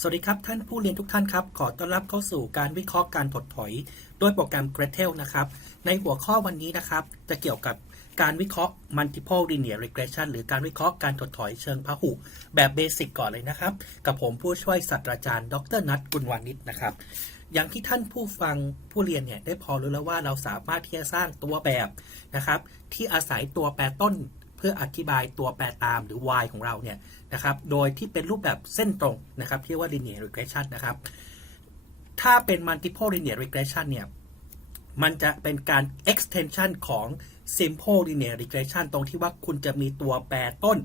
สวัสดีครับ ท่านผู้เรียนทุกท่านครับ ขอต้อนรับเข้าสู่การวิเคราะห์การถดถอย ด้วยโปรแกรม Gretel นะครับ ในหัวข้อวันนี้นะครับ จะเกี่ยวกับการวิเคราะห์ multiple linear regression หรือการวิเคราะห์การถดถอยเชิงพหุ แบบเบสิกก่อนเลยนะครับ กับผมผู้ช่วยศาสตราจารย์ ดรนัทกุลวานิชนะครับ อย่างที่ท่านผู้ฟังผู้เรียนเนี่ยได้พอรู้แล้วว่าเราสามารถที่จะสร้างตัวแบบนะครับ ที่อาศัยตัวแปรต้นเพื่ออธิบายตัวแปรตามหรือ y ของเราเนี่ย นะครับ โดยที่เป็นรูปแบบเส้นตรงนะครับที่เรียกว่า linear regression นะครับ ถ้าเป็น multiple linear regression เนี่ย มันจะเป็นการ extension ของ simple linear regression ตรงที่ว่าคุณจะมีตัวแปรต้น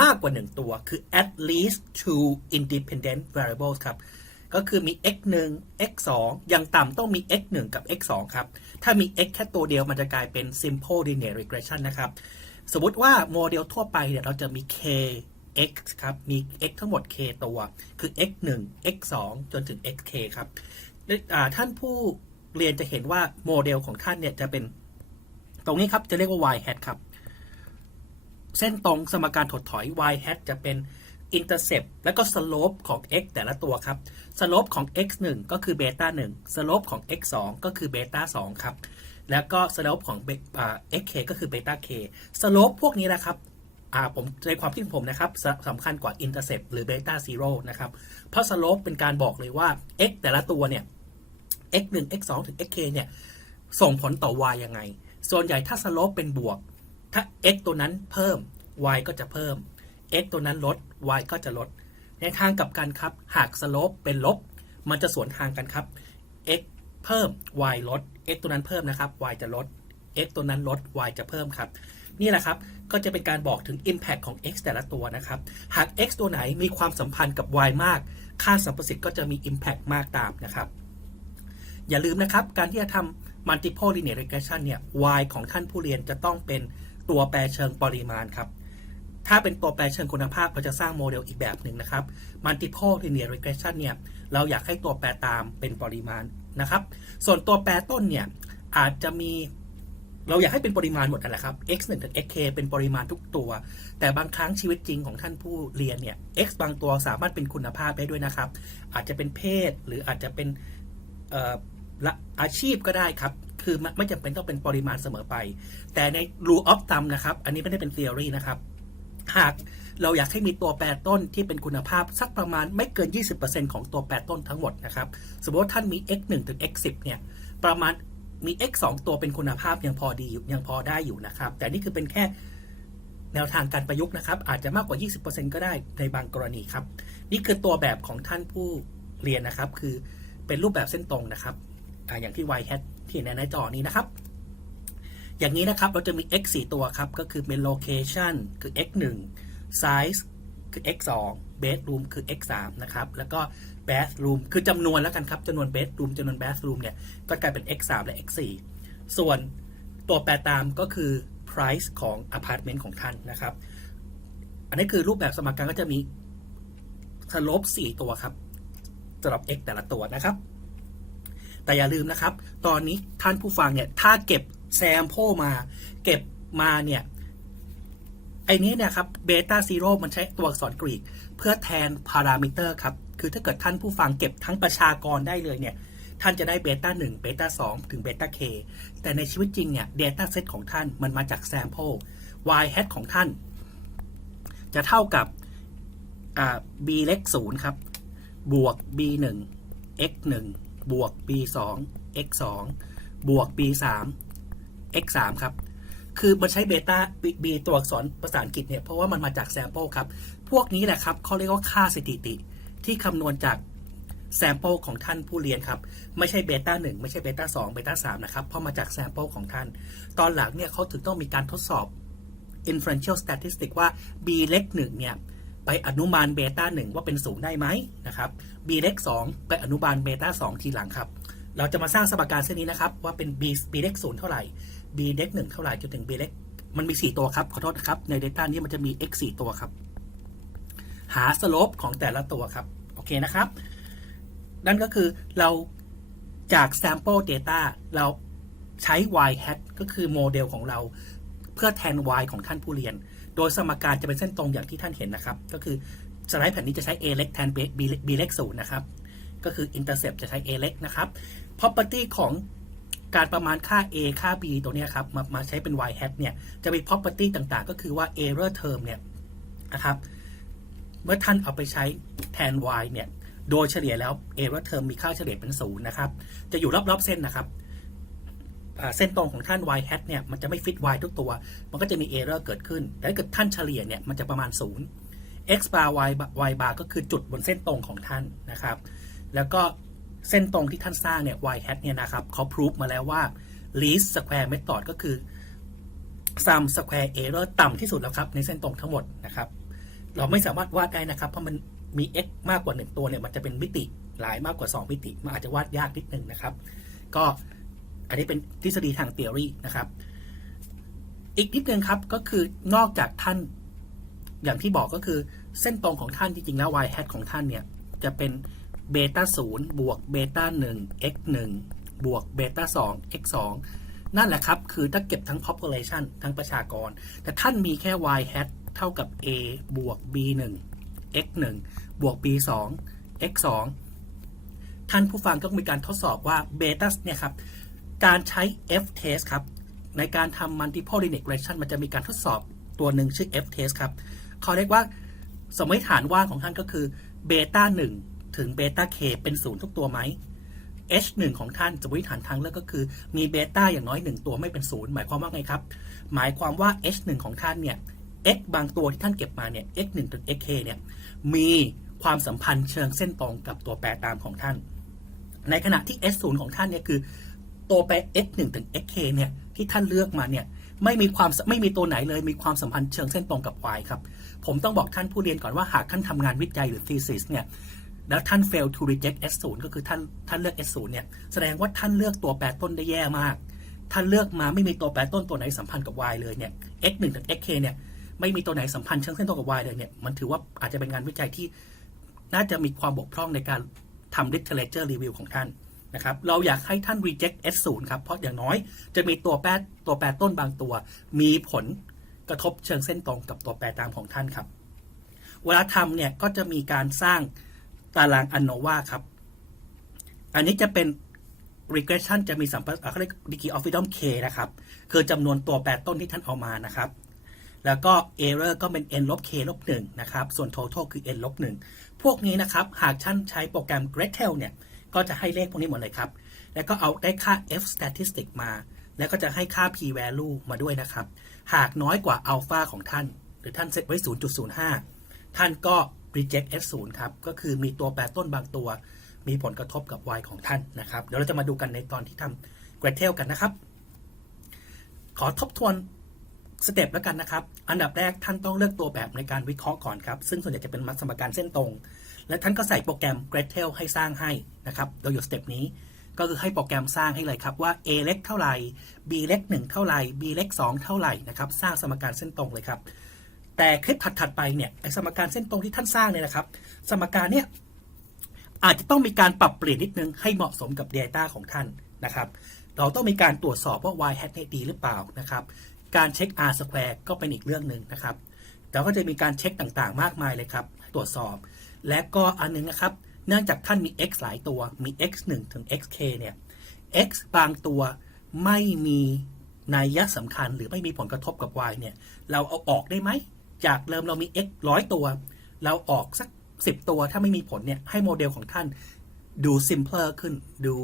มากกว่า 1 ตัว คือ at least two independent variables ครับ ก็คือมี x 1 x 2อย่างต่ำต้องมี x 1กับ x 2ครับ ถ้ามี x แค่ตัวเดียวมันจะกลายเป็น simple linear regression นะครับ สมมติว่าโมเดลทั่วไปเนี่ยเราจะมี k x ครับ มี x ทั้งหมด k ตัว คือ x 1 x 2จนถึง xk ครับท่านผู้เรียนจะเห็นว่าโมเดลของท่านเนี่ยจะเป็นตรงนี้ครับ จะเรียกว่า y hat ครับ เส้นตรงสมการถดถอย y hat จะเป็น intercept แล้วก็ slope ของ x แต่ละตัวครับ slope ของ x 1ก็คือเบต้า1 slope ของ x 2ก็คือเบต้า2ครับ แล้วก็ slope ของ xk ก็คือเบต้า k slope พวกนี้นะครับ ผมในความคิดผมนะครับสสำคัญกว่า intercept หรือเบต้า0นะครับ เพราะ slope เป็นการบอกเลยว่า x แต่ละตัวเนี่ย x 1 x 2ถึง xk เนี่ย ส่งผลต่อ y ยังไง ส่วนใหญ่ถ้า slope เป็นบวก ถ้า x ตัวนั้นเพิ่ม y ก็จะเพิ่ม x ตัวนั้นลด y ก็จะลด ในทางกับกันครับ หาก slope เป็นลบ มันจะสวนทางกันครับ x เพิ่ม y ลด x ตัวนั้นเพิ่มนะครับ y จะลด x ตัวนั้นลด y จะเพิ่มครับ นี่แหละครับก็จะเป็นการบอกถึง impact ของ x แต่ละตัวนะครับ หาก x ตัวไหนมีความสัมพันธ์กับ y มาก ค่าสัมประสิทธิ์ก็จะมี impact มากตามนะครับ อย่าลืมนะครับ การที่จะทำ multiple linear regression เนี่ย y ของท่านผู้เรียนจะต้องเป็นตัวแปรเชิงปริมาณครับ ถ้าเป็นตัวแปรเชิงคุณภาพเราจะสร้างโมเดลอีกแบบหนึ่งนะครับ multiple linear regression เนี่ย เราอยากให้ตัวแปรตามเป็นปริมาณนะครับ ส่วนตัวแปรต้นเนี่ยอาจจะมี เราอยากให้เป็นปริมาณหมดนั่นแหละครับ x 1ถึง xk เป็นปริมาณทุกตัว แต่บางครั้งชีวิตจริงของท่านผู้เรียนเนี่ย x บางตัวสามารถเป็นคุณภาพได้ด้วยนะครับ อาจจะเป็นเพศหรืออาจจะเป็นเอ่อละอาชีพก็ได้ครับ คือไม่ไม่จำเป็นต้องเป็นปริมาณเสมอไป แต่ใน rule of thumb นะครับ อันนี้ไม่ได้เป็น theory นะครับ หากเราอยากให้มีตัวแปรต้นที่เป็นคุณภาพสักประมาณไม่เกิน 20%ของตัวแปรต้นทั้งหมดนะครับ สมมติว่าท่านมี x 1ถึง x 10เนี่ย ประมาณ มี x 2 ตัวเป็นคุณภาพยังพอดียังพอได้อยู่นะครับ แต่นี่คือเป็นแค่แนวทางการประยุกต์นะครับ อาจจะมากกว่า 20%ก็ได้ในบางกรณีครับ นี่คือตัวแบบของท่านผู้เรียนนะครับ คือเป็นรูปแบบเส้นตรงนะครับออย่างที่ y hat ที่เห็นในหน้าจอนี้นะครับ อย่างนี้นะครับเราจะมี x 4 ตัวครับ ก็คือเป็น location คือ x 1 size คือ x 2 bedroom คือ x 3นะครับแล้วก็ bathroom คือจำนวนแล้วกันครับจำนวน bedroom จำนวน bathroom เนี่ยก็กลายเป็น x 3และ x 4ส่วนตัวแปรตามก็คือ price ของ apartment ของท่านนะครับ อันนี้คือรูปแบบสมการก็จะมี slope 4ตัวครับสำหรับ x แต่ละตัวนะครับ แต่อย่าลืมนะครับ ตอนนี้ท่านผู้ฟังเนี่ยถ้าเก็บแซมโพมา เก็บมาเนี่ยไอ้นี้เนี่ยครับเบต้าซีโร่มันใช้ตัวอักษรกรีก เพื่อแทนพารามิเตอร์ครับ คือถ้าเกิดท่านผู้ฟังเก็บทั้งประชากรได้เลยเนี่ย ท่านจะได้เบต้าหนึ่งเบต้าสองถึงเบต้าเคแต่ในชีวิตจริงเนี่ย Data Set ของท่านมันมาจากแซมโพ y hat ของท่าน จะเท่ากับ b เล็กศูนย์ครับ บวก b 1 x 1บวก b 2 x 2บวก b 3 x 3ครับ คือมันใช้เบต้า b ตัวอักษรภาษาอังกฤษเนี่ยเพราะว่ามันมาจากแซมเปิลครับ พวกนี้แหละครับเขาเรียกว่าค่าสถิติ ที่คำนวณจากแซมเปิลของท่านผู้เรียนครับ ไม่ใช่เบต้า1ไม่ใช่เบต้า2เบต้า3นะครับ เพราะมาจากแซมเปิลของท่าน ตอนหลังเนี่ยเขาถึงต้องมีการทดสอบ inferential statistic ว่า b เล็ก1เนี่ยไปอนุบาลเบต้า1ว่าเป็นศูนย์ได้ไหมนะครับ b เล็ก2ไปอนุบาลเบต้า2ทีหลังครับ เราจะมาสร้างสมการเส้นนี้นะครับว่าเป็น b b เล็ก0เท่าไหร่ b เล็ก1เท่าไหร่จนถึง b เล็กมันมี 4 ตัวครับ ขอโทษนะครับ ใน Data นี้มันจะมี x 4 ตัวครับ หาสโลปของแต่ละตัวครับ โอเคนะครับ นั่นก็คือเราจาก sample data เราใช้ y hat ก็คือโมเดลของเราเพื่อแทน y ของท่านผู้เรียน โดยสมการจะเป็นเส้นตรงอย่างที่ท่านเห็นนะครับ ก็คือสไลด์แผ่นนี้จะใช้ a เล็กแทน b b b เล็กศูนย์นะครับ ก็คือ intercept จะใช้ a เล็กนะครับ property ของ การประมาณค่า a ค่า b ตัวนี้ครับมามาใช้เป็น y hat เนี่ยจะมี property ต่างๆ ก็คือว่า error term เนี่ยนะครับเมื่อท่านเอาไปใช้แทน y เนี่ยโดยเฉลี่ยแล้ว error term มีค่าเฉลี่ยเป็นศูนย์นะครับจะอยู่รอบๆเส้นนะครับเส้นตรงของท่าน y hat เนี่ยมันจะไม่ฟิต y ทุกตัว มันก็จะมี error เกิดขึ้น แต่ถ้าเกิดท่านเฉลี่ยเนี่ยมันจะประมาณศูนย์ x bar y bar y bar ก็คือจุดบนเส้นตรงของท่านนะครับ แล้วก็ เส้นตรงที่ท่านสร้างเนี่ย y hat เนี่ยนะครับเขาพิสูจมาแล้วว่า least square method ก็คือ sum square error ต่ำที่สุดแล้วครับ ในเส้นตรงทั้งหมดนะครับ เราไม่สามารถวาดได้นะครับ เพราะมันมี x มากกว่า 1 ตัวเนี่ย มันจะเป็นมิติหลายมากกว่า 2 มิติ มันอาจจะวาดยากนิดนึงนะครับ ก็อันนี้เป็นทฤษฎีทาง theory นะครับ อีกนิดนึงครับก็คือนอกจากท่านอย่างที่บอกก็คือเส้นตรงของท่านจริงๆแล้ว y hat ของท่านเนี่ยจะเป็น เบต้า0บวกเบต้า1 x 1บวกเบต้า2 x 2นั่นแหละครับ คือถ้าเก็บทั้ง population ทั้งประชากร แต่ท่านมีแค่ y hat เท่ากับ a บวก b 1 x 1บวก b 2 x 2ท่านผู้ฟังก็มีการทดสอบว่าเบต้าเนี่ยครับ การใช้ f test ครับ ในการทำ multiple linear regression มันจะมีการทดสอบตัวหนึ่งชื่อ f test ครับ เขาเรียกว่าสมมติฐานว่างของท่านก็คือเบต้า1 ถึงเบต้า k เป็นศูนย์ทุกตัวไหม h 1 ของท่านสมมติฐานทางเลือกก็คือมีเบต้าอย่างน้อย 1 ตัวไม่เป็นศูนย์หมายความว่าไงครับ หมายความว่า h 1 ของท่านเนี่ย x บางตัวที่ท่านเก็บมาเนี่ย x 1 ถึง x k เนี่ยมีความสัมพันธ์เชิงเส้นตรงกับตัวแปรตามของท่าน ในขณะที่ h 0ของท่านเนี่ยคือตัวแปร x 1 ถึง x k เนี่ยที่ท่านเลือกมาเนี่ยไม่มีความไม่มีตัวไหนเลยมีความสัมพันธ์เชิงเส้นตรงกับ y ครับ ผมต้องบอกท่านผู้เรียนก่อนว่าหากท่านทำงานวิจัยหรือ thesis เนี่ย แล้วท่าน fail to reject s 0 ก็คือท่านท่านเลือก s 0 เนี่ยแสดงว่าท่านเลือกตัวแปรต้นได้แย่มาก ท่านเลือกมาไม่มีตัวแปรต้นตัวไหนสัมพันธ์กับ y เลยเนี่ย x 1ถึง x k เนี่ยไม่มีตัวไหนสัมพันธ์เชิงเส้นตรงกับ y เลยเนี่ยมันถือว่าอาจจะเป็นงานวิจัยที่น่าจะมีความบกพร่องในการทำ literature review ของท่านนะครับ เราอยากให้ท่าน reject S0 ครับ เพราะอย่างน้อยจะมีตัวแปรตัวแปรต้นบางตัว มีผลกระทบเชิงเส้นตรงกับตัวแปรตามของท่านครับ เวลาทำเนี่ยก็จะมีการสร้าง ตารางอันโนวาครับ อันนี้จะเป็น regression จะมีสัมพันธ์เขาเรียก degree of freedom k นะครับ คือจำนวนตัวแปรต้นที่ท่านเอามานะครับ แล้วก็ error ก็เป็น n ลบ k ลบ1นะครับ ส่วน total คือ n ลบ1พวกนี้นะครับ หากท่านใช้โปรแกรม Gretel เนี่ย ก็จะให้เลขพวกนี้หมดเลยครับ แล้วก็เอาได้ค่า f statistic มา แล้วก็จะให้ค่า p value มาด้วยนะครับ หากน้อยกว่าอัลฟาของท่าน หรือท่านเซตไว้ 0.05 ท่านก็ reject f 0 ครับ ก็คือมีตัวแปรต้นบางตัว มีผลกระทบกับ y ของท่านนะครับ เดี๋ยวเราจะมาดูกันในตอนที่ทำ Gretel กันนะครับ ขอทบทวนสเต็ปแล้วกันนะครับ อันดับแรกท่านต้องเลือกตัวแบบในการวิเคราะห์ก่อนครับ ซึ่งส่วนใหญ่จะเป็นมัดสมการเส้นตรง และท่านก็ใส่โปรแกรม Gretel ให้สร้างให้นะครับโดยอยู่สเต็ปนี้ก็คือให้โปรแกรมสร้างให้เลยครับว่า a เล็กเท่าไหร่ b เล็ก1เท่าไหร่ b เล็ก2เท่าไหร่นะครับ สร้างสมการเส้นตรงเลยครับ แต่คลิปถัดๆไปเนี่ยไอสมการเส้นตรงที่ท่านสร้างเนี่ยนะครับ สมการเนี่ยอาจจะต้องมีการปรับเปลี่ยนนิดนึงให้เหมาะสมกับ Data ของท่านนะครับ เราต้องมีการตรวจสอบว่า y hat ดีหรือเปล่านะครับ การเช็ค r square ก็เป็นอีกเรื่องหนึ่งนะครับแต่ก็จะมีการเช็คต่างๆ มากมายเลยครับ ตรวจสอบ และก็อันนึงนะครับ เนื่องจากท่านมี x หลายตัวมี x 1ถึง xk เนี่ย x บางตัวไม่มีนัยยะสำคัญหรือไม่มีผลกระทบกับ y เนี่ย เราเอาออกได้ไหม จากเริ่มเรามี x ร้อยตัว เราออกสัก 10 ตัวถ้าไม่มีผลเนี่ย ให้โมเดลของท่านดู simpler ขึ้น ดู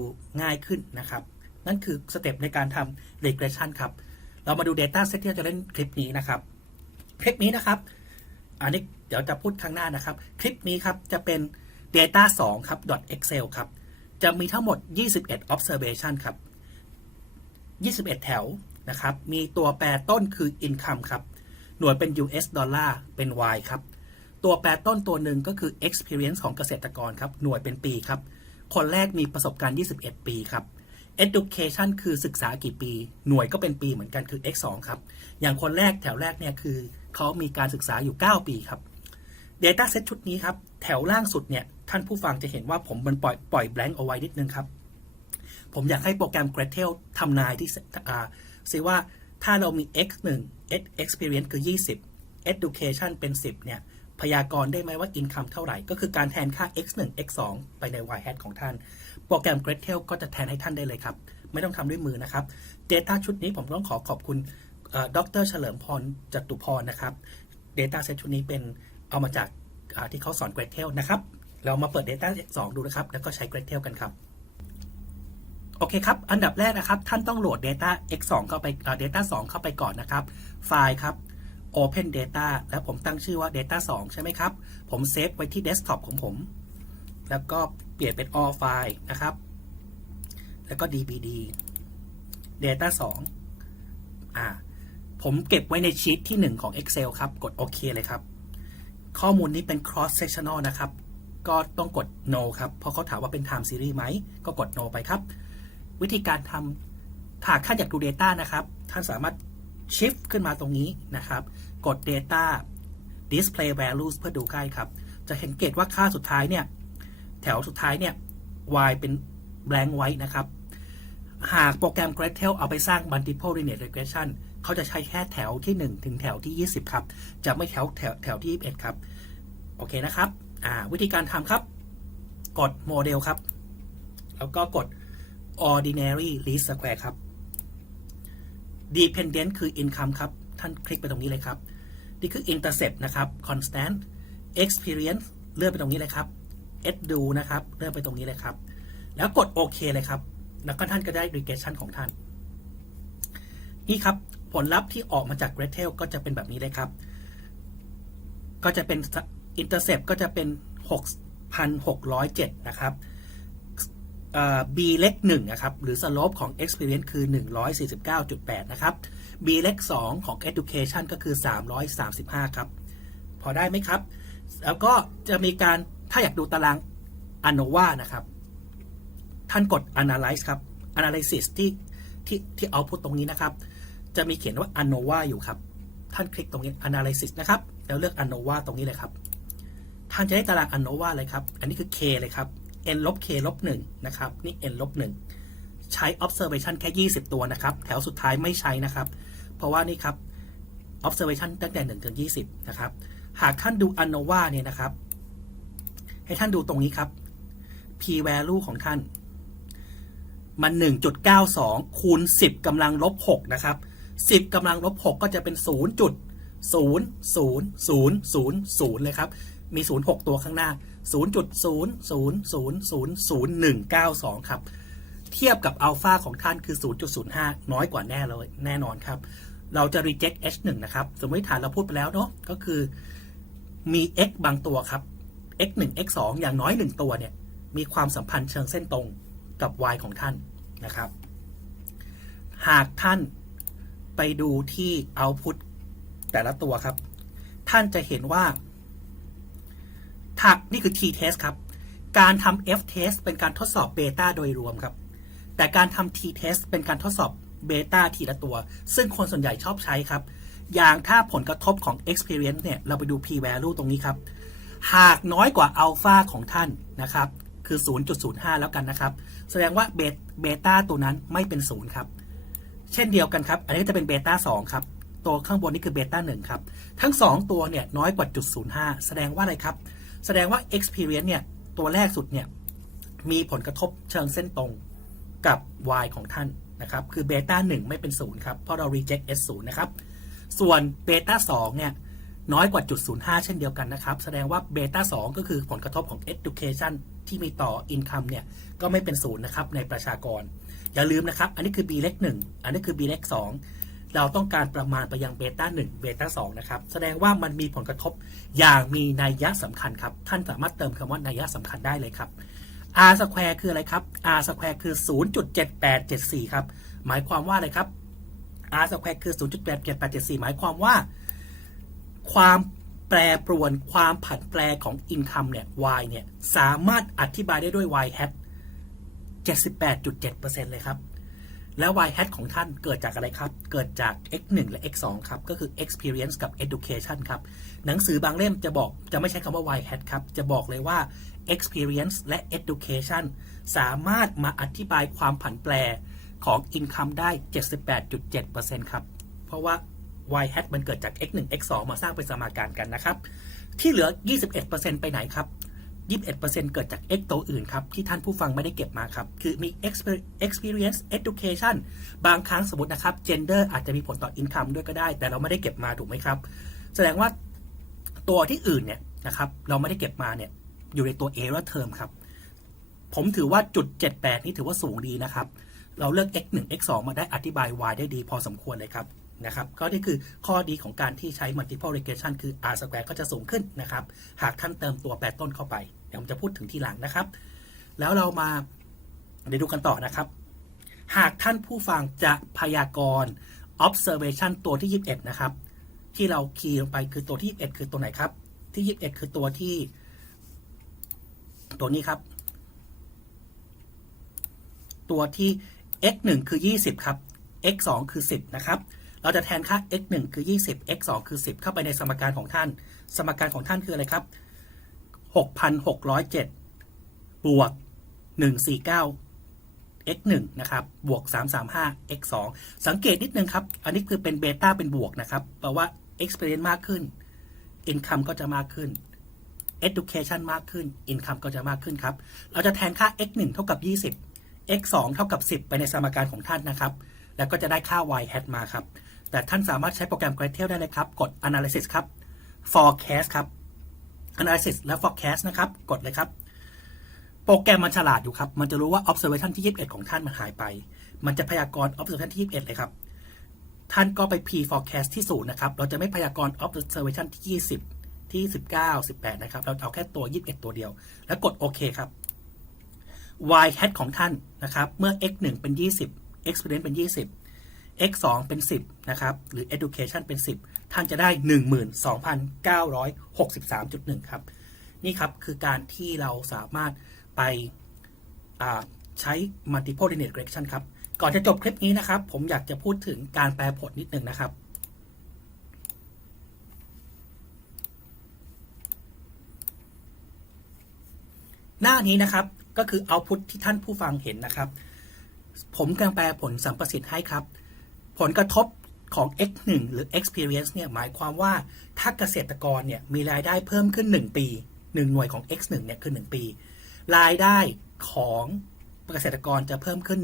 ง่ายขึ้นนะครับ นั่นคือสเต็ปในการทำ regression ครับ เรามาดู Data Set ที่เราจะเล่นคลิปนี้นะครับ คลิปนี้นะครับ อันนี้เดี๋ยวจะพูดข้างหน้านะครับ คลิปนี้ครับจะเป็น data 2ครับ .excel ครับ จะมีทั้งหมด 21 observation ครับ 21 แถวนะครับ มีตัวแปรต้นคือ income ครับ หน่วยเป็น US ดอลลาร์เป็น Y ครับ ตัวแปรต้นตัวหนึ่งก็คือ experience ของเกษตรกรครับ หน่วยเป็นปีครับ คนแรกมีประสบการณ์ 21 ปีครับ education คือศึกษากี่ปี หน่วยก็เป็นปีเหมือนกันคือ x 2ครับ อย่างคนแรกแถวแรกเนี่ยคือเขามีการศึกษาอยู่ 9 ปีครับ Data Set ชุดนี้ครับ แถวล่างสุดเนี่ย ท่านผู้ฟังจะเห็นว่าผมมันปล่อยปล่อย blank เอาไว้นิดนึงครับ ผมอยากให้โปรแกรม Gretel ทำนายที่ซิว่าถ้าเรามี x 1 x experience คือ 20 education เป็น 10 เนี่ย พยากรณ์ได้ไหมว่า income เท่าไหร่ ก็คือการแทนค่า x 1 x 2ไปใน y hat ของท่าน โปรแกรม Gretel ก็จะแทนให้ท่านได้เลยครับ ไม่ต้องทำด้วยมือนะครับ Data ชุดนี้ผมต้องขอขอบคุณดรเฉลิมพรจตุพรนะครับ Data Set ชุดนี้เป็นเอามาจากที่เขาสอน Gretel นะครับ เรามาเปิด Data 2 ดูนะครับ แล้วก็ใช้ Gretel กันครับ โอเคครับ อันดับแรกนะครับ ท่านต้องโหลด Data x2 เข้าไปอ่า Data 2 เข้าไปก่อนนะครับ ไฟล์ครับ Open Data แล้วผมตั้งชื่อว่า Data 2 ใช่ไหมครับ ผมเซฟไว้ที่ Desktop ของผม แล้วก็เปลี่ยนเป็น all file นะครับ แล้วก็ dbd data 2อ่า ผมเก็บไว้ในชีตที่ 1 ของ Excel ครับ กดโอเคเลยครับ ข้อมูลนี้เป็น cross sectional นะครับ ก็ต้องกด no ครับ เพราะเขาถามว่าเป็น time series ไหม ก็กด no ไปครับ วิธีการทำถ้าท่านอยากดู Data นะครับ ท่านสามารถ shift ขึ้นมาตรงนี้นะครับ กด Data Display Values เพื่อดูใกล้ครับ จะเห็นเกตว่าค่าสุดท้ายเนี่ย แถวสุดท้ายเนี่ย y เป็น blank ไว้นะครับ หากโปรแกรม Gretel เอาไปสร้าง multiple linear regression เขาจะใช้แค่แถวที่ 1 ถึงแถวที่ 20 ครับ จะไม่แถวแถวแถวที่ 21 ครับ โอเคนะครับอ่าวิธีการทำครับ กด Model ครับ แล้วก็กด Ordinary Least Square ครับ Dependent คือ Income ครับ ท่านคลิกไปตรงนี้เลยครับ นี่คือ Intercept นะครับ Constant Experience เลื่อนไปตรงนี้เลยครับ Edu นะครับ เลื่อนไปตรงนี้เลยครับ แล้วกดโอเคเลยครับ แล้วก็ท่านก็ได้ regression ของท่าน นี่ครับ ผลลัพธ์ที่ออกมาจาก Gretel ก็จะเป็นแบบนี้เลยครับ ก็จะเป็น intercept ก็จะเป็น 6,607 นะครับ B เล็ก1นะครับหรือ slope ของ experience คือ 149.8 นะครับ B เล็ก2ของ education ก็คือ 335 ครับ พอได้ไหมครับ แล้วก็จะมีการถ้าอยากดูตาราง ANOVA นะครับ ท่านกด analyze ครับ analysis ที่ที่ที่เอาพุตตรงนี้นะครับ จะมีเขียนว่า ANOVA อยู่ครับ ท่านคลิกตรงนี้ analysis นะครับ แล้วเลือก ANOVA ตรงนี้เลยครับ ท่านจะได้ตาราง ANOVA เลยครับ อันนี้คือ K เลยครับ n ลบ k ลบ1นะครับ นี่ n ลบ1ใช้ observation แค่ 20 ตัวนะครับ แถวสุดท้ายไม่ใช้นะครับ เพราะว่านี่ครับ observation ตั้งแต่1ถึง20 นะครับ หากท่านดู ANOVA เนี่ยนะครับ ให้ท่านดูตรงนี้ครับ p value ของท่าน มัน 1.92 คูณ 10กำลังลบ6นะครับ 10กำลังลบ6ก็จะเป็น 0.00000เลยครับ มี 0 6 ตัวข้างหน้า 0.0000092 ครับ เทียบกับอัลฟาของท่านคือ 0.05 น้อยกว่าแน่เลยแน่นอนครับ เราจะ reject h1 นะครับ สมมติฐานเราพูดไปแล้วเนาะก็คือมี x บางตัวครับ x1 x2 อย่างน้อย 1 ตัวเนี่ย มีความสัมพันธ์เชิงเส้นตรงกับ y ของท่านนะครับ หากท่านไปดูที่ output แต่ละตัวครับ ท่านจะเห็นว่า ถ้านี่คือ t test ครับ การทำ f test เป็นการทดสอบเบต้าโดยรวมครับ แต่การทำ t test เป็นการทดสอบเบต้าทีละตัว ซึ่งคนส่วนใหญ่ชอบใช้ครับ อย่างถ้าผลกระทบของ experience เนี่ย เราไปดู p value ตรงนี้ครับ หากน้อยกว่าอัลฟาของท่านนะครับ คือ 0.05 แล้วกันนะครับ แสดงว่าเบต้าตัวนั้นไม่เป็นศูนย์ครับ เช่นเดียวกันครับ อันนี้จะเป็นเบต้า2ครับตัวข้างบนนี่คือเบต้า1ครับ ทั้ง 2 ตัวเนี่ยน้อยกว่าจุด05 แสดงว่าอะไรครับ แสดงว่า experience เนี่ย ตัวแรกสุดเนี่ย มีผลกระทบเชิงเส้นตรงกับ y ของท่านนะครับ คือเบต้า1ไม่เป็น0ครับ เพราะเรา reject s 0นะครับ ส่วนเบต้า2เนี่ย น้อยกว่าจุด05 เช่นเดียวกันนะครับ แสดงว่าเบต้า2ก็คือผลกระทบของ education ที่มีต่อ income เนี่ย ก็ไม่เป็นศูนย์นะครับในประชากร อย่าลืมนะครับ อันนี้คือ b เล็ก1อันนี้คือ b เล็ก2 เราต้องการประมาณไปยังเบต้า1เบต้า2นะครับ แสดงว่ามันมีผลกระทบอย่างมีนัยยะสำคัญครับ ท่านสามารถเติมคำว่านัยยะสำคัญได้เลยครับ r square คืออะไรครับ r square คือ 0.7874 ครับ หมายความว่าอะไรครับ r square คือ 0.7874 หมายความว่า ความแปรปรวนความผันแปรของ income เนี่ย y เนี่ย สามารถอธิบายได้ด้วย y hat 78.7%เลยครับ แล้ว y hat ของท่านเกิดจากอะไรครับ เกิดจาก x 1และ x 2ครับ ก็คือ experience กับ education ครับ หนังสือบางเล่มจะบอกจะไม่ใช้คำว่า y hat ครับ จะบอกเลยว่า experience และ education สามารถมาอธิบายความผันแปรของ income ได้ 78.7%ครับ เพราะว่า y hat มันเกิดจาก x 1 x 2มาสร้างเป็นสมการกันนะครับ ที่เหลือ 21%ไปไหนครับ 21%เกิดจาก X ตัวอื่นครับที่ท่านผู้ฟังไม่ได้เก็บมาครับ คือมี experience education บางครั้งสมมตินะครับ gender อาจจะมีผลต่อ income ด้วยก็ได้ แต่เราไม่ได้เก็บมาถูกไหมครับ แสดงว่าตัวที่อื่นเนี่ยนะครับเราไม่ได้เก็บมาเนี่ยอยู่ในตัว error term ครับ ผมถือว่าจุด 78 นี่ถือว่าสูงดีนะครับ เราเลือก x 1 x 2มาได้อธิบาย y ได้ดีพอสมควรเลยครับนะครับก็นี่คือข้อดีของการที่ใช้ multiple regression คือ r square ก็จะสูงขึ้นนะครับ หากท่านเติมตัวแปรต้นเข้าไป ดี๋ยวผมจะพูดถึงทีหลังนะครับ แล้วเรามาเดี๋ยวดูกันต่อนะครับ หากท่านผู้ฟังจะพยากรณ์ observation ตัวที่ 21 นะครับ ที่เราคีย์ลงไปคือตัวที่ 21 คือตัวไหนครับ ที่ 21 คือตัวที่ ตัวนี้ครับ ตัวที่ x 1คือ 20 ครับ x 2คือ 10 นะครับ เราจะแทนค่า x 1คือ 20 x 2คือ 10 เข้าไปในสมการของท่าน สมการของท่านคืออะไรครับ 6,607 บวก 149 x 1นะครับ บวก 335 x 2สังเกตนิดนึงครับ อันนี้คือเป็นเบต้าเป็นบวกนะครับ แปลว่า experience มากขึ้น income ก็จะมากขึ้น education มากขึ้น income ก็จะมากขึ้นครับ เราจะแทนค่า x 1เท่ากับ 20 x 2เท่ากับ 10 ไปในสมการของท่านนะครับ แล้วก็จะได้ค่า y hat มาครับ แต่ท่านสามารถใช้โปรแกรม Gradle ได้เลยครับ กด analysis ครับ forecast ครับ analysis และ forecast นะครับ กดเลยครับ โปรแกรมมันฉลาดอยู่ครับ มันจะรู้ว่า observation ที่ 21 ของท่านมันหายไป มันจะพยากรณ์ observation ที่ 21 เลยครับ ท่านก็ไป p forecast ที่ศูนย์นะครับ เราจะไม่พยากรณ์ observation ที่ 20 ที่ 19 18 นะครับ เราเอาแค่ตัว 21 ตัวเดียว แล้วกดโอเคครับ y hat ของท่านนะครับ เมื่อ x 1เป็น 20 experience เป็น 20 x 2เป็น 10 นะครับ หรือ education เป็น 10 ท่านจะได้ 12,963.1 ครับ นี่ครับคือการที่เราสามารถไปใช้ multiple linear regression ครับ ก่อนจะจบคลิปนี้นะครับ ผมอยากจะพูดถึงการแปลผลนิดนึงนะครับหน้านี้นะครับก็คือ output ที่ท่านผู้ฟังเห็นนะครับ ผมกำลังแปลผลสัมประสิทธิ์ให้ครับ ผลกระทบ ของ x1 หรือ experience เนี่ยหมายความว่าถ้าเกษตรกรเนี่ยมีรายได้เพิ่มขึ้น 1 ปี 1 หน่วยของ x1 เนี่ยคือ 1 ปี รายได้ของเกษตรกรจะเพิ่มขึ้น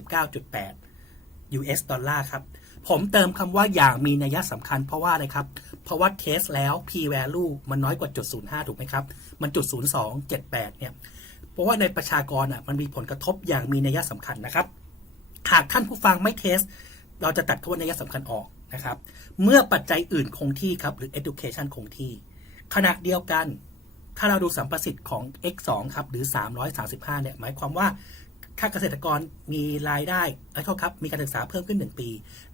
149.8 US ดอลลาร์ครับ ผมเติมคำว่าอย่างมีนัยสำคัญเพราะว่าอะไรครับ เพราะว่าเทสแล้ว p value มันน้อยกว่าจุด05 ถูกไหมครับ มันจุด0278 เนี่ย เพราะว่าในประชากรอะมันมีผลกระทบอย่างมีนัยสำคัญนะครับ หากท่านผู้ฟังไม่เทส เราจะตัดคำว่านัยสำคัญออกนะครับ เมื่อปัจจัยอื่นคงที่ครับ หรือ education คงที่ ขณะเดียวกัน ถ้าเราดูสัมประสิทธิ์ของ x 2ครับ หรือ 335เนี่ยหมายความว่าถ้าเกษตรกรมีรายได้เอ้โทษครับ มีการศึกษาเพิ่มขึ้น 1 ปี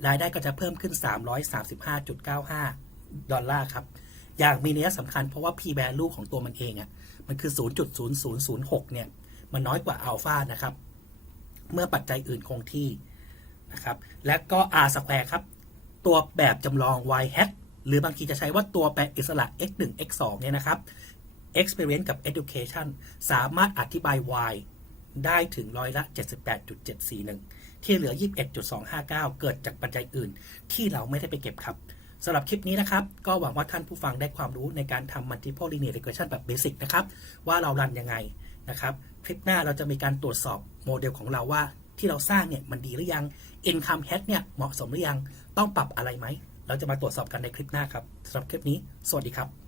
รายได้ก็จะเพิ่มขึ้น 335.95 ดอลลาร์ครับ อย่างมีนัยสำคัญเพราะว่า p value ของตัวมันเองอะ่ะมันคือ 0.0006 เนี่ย มันน้อยกว่าอัลฟานะครับ เมื่อปัจจัยอื่นคงที่ นะครับ และก็ r square ครับ ตัวแบบจำลอง y hat หรือบางทีจะใช้ว่าตัวแปรอิสระ x 1 x 2เนี่ยนะครับ experience กับ education สามารถอธิบาย y ได้ถึงร้อยละ 78.741 ที่เหลือ 21.259 เกิดจากปัจจัยอื่น ที่เราไม่ได้ไปเก็บครับสำหรับคลิปนี้นะครับ ก็หวังว่าท่านผู้ฟังได้ความรู้ในการทำ multiple linear regression แบบเบสิกนะครับ ว่าเรารันยังไงนะครับ คลิปหน้าเราจะมีการตรวจสอบโมเดลของเราว่า ที่เราสร้างเนี่ยมันดีหรือยัง income hat เนี่ยเหมาะสมหรือยัง ต้องปรับอะไรไหม เราจะมาตรวจสอบกันในคลิปหน้าครับสำหรับคลิปนี้ สวัสดีครับ